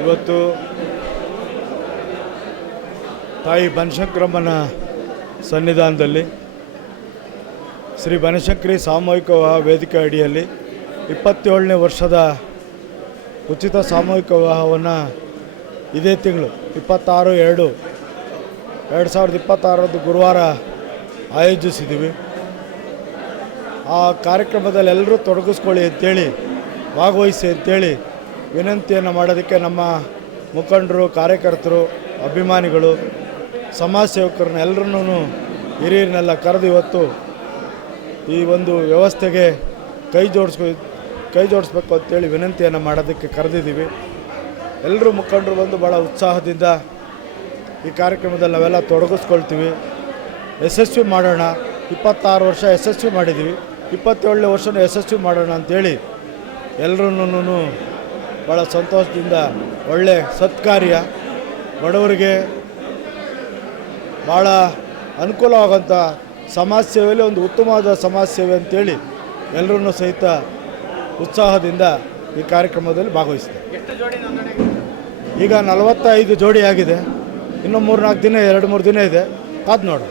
ಇವತ್ತು ತಾಯಿ ಬನಶಂಕರಮ್ಮನ ಸನ್ನಿಧಾನದಲ್ಲಿ ಶ್ರೀ ಬನಶಂಕರಿ ಸಾಮೂಹಿಕ ವಿವಾಹ ವೇದಿಕೆ ಅಡಿಯಲ್ಲಿ 27ನೇ ವರ್ಷದ ಉಚಿತ ಸಾಮೂಹಿಕ ವಿವಾಹವನ್ನು ಇದೇ ತಿಂಗಳು 26/2/2026 ಗುರುವಾರ ಆಯೋಜಿಸಿದ್ದೀವಿ. ಆ ಕಾರ್ಯಕ್ರಮದಲ್ಲಿ ಎಲ್ಲರೂ ತೊಡಗಿಸ್ಕೊಳ್ಳಿ ಅಂತೇಳಿ, ಭಾಗವಹಿಸಿ ಅಂತೇಳಿ ವಿನಂತಿಯನ್ನು ಮಾಡೋದಕ್ಕೆ ನಮ್ಮ ಮುಖಂಡರು, ಕಾರ್ಯಕರ್ತರು, ಅಭಿಮಾನಿಗಳು, ಸಮಾಜ ಸೇವಕರನ್ನ ಎಲ್ಲರನ್ನೂ ಹಿರಿಯರನ್ನೆಲ್ಲ ಕರೆದು ಇವತ್ತು ಈ ಒಂದು ವ್ಯವಸ್ಥೆಗೆ ಕೈ ಜೋಡಿಸ್ಬೇಕು ಅಂತೇಳಿ ವಿನಂತಿಯನ್ನು ಮಾಡೋದಕ್ಕೆ ಕರೆದಿದ್ದೀವಿ. ಎಲ್ಲರೂ ಮುಖಂಡರು ಬಂದು ಭಾಳ ಉತ್ಸಾಹದಿಂದ ಈ ಕಾರ್ಯಕ್ರಮದಲ್ಲಿ ನಾವೆಲ್ಲ ತೊಡಗಿಸ್ಕೊಳ್ತೀವಿ. ಯಶಸ್ವಿ ಮಾಡೋಣ. 26 ವರ್ಷ ಯಶಸ್ವಿ ಮಾಡಿದ್ದೀವಿ, 27ನೇ ವರ್ಷನೂ ಯಶಸ್ವಿ ಮಾಡೋಣ ಅಂಥೇಳಿ ಎಲ್ಲರೂ ಭಾಳ ಸಂತೋಷದಿಂದ ಒಳ್ಳೆ ಸತ್ಕಾರ್ಯ, ಬಡವರಿಗೆ ಭಾಳ ಅನುಕೂಲವಾಗೋಂಥ ಸಮಾಜ ಸೇವೆಯಲ್ಲಿ ಒಂದು ಉತ್ತಮವಾದ ಸಮಾಜ ಸೇವೆ ಅಂತೇಳಿ ಎಲ್ಲರೂ ಸಹಿತ ಉತ್ಸಾಹದಿಂದ ಈ ಕಾರ್ಯಕ್ರಮದಲ್ಲಿ ಭಾಗವಹಿಸಿದೆ. ಈಗ 45 ಜೋಡಿ ಆಗಿದೆ. ಇನ್ನೂ 3-4 ದಿನ, 2-3 ದಿನ ಇದೆ. ಕಾದು ನೋಡೋಣ.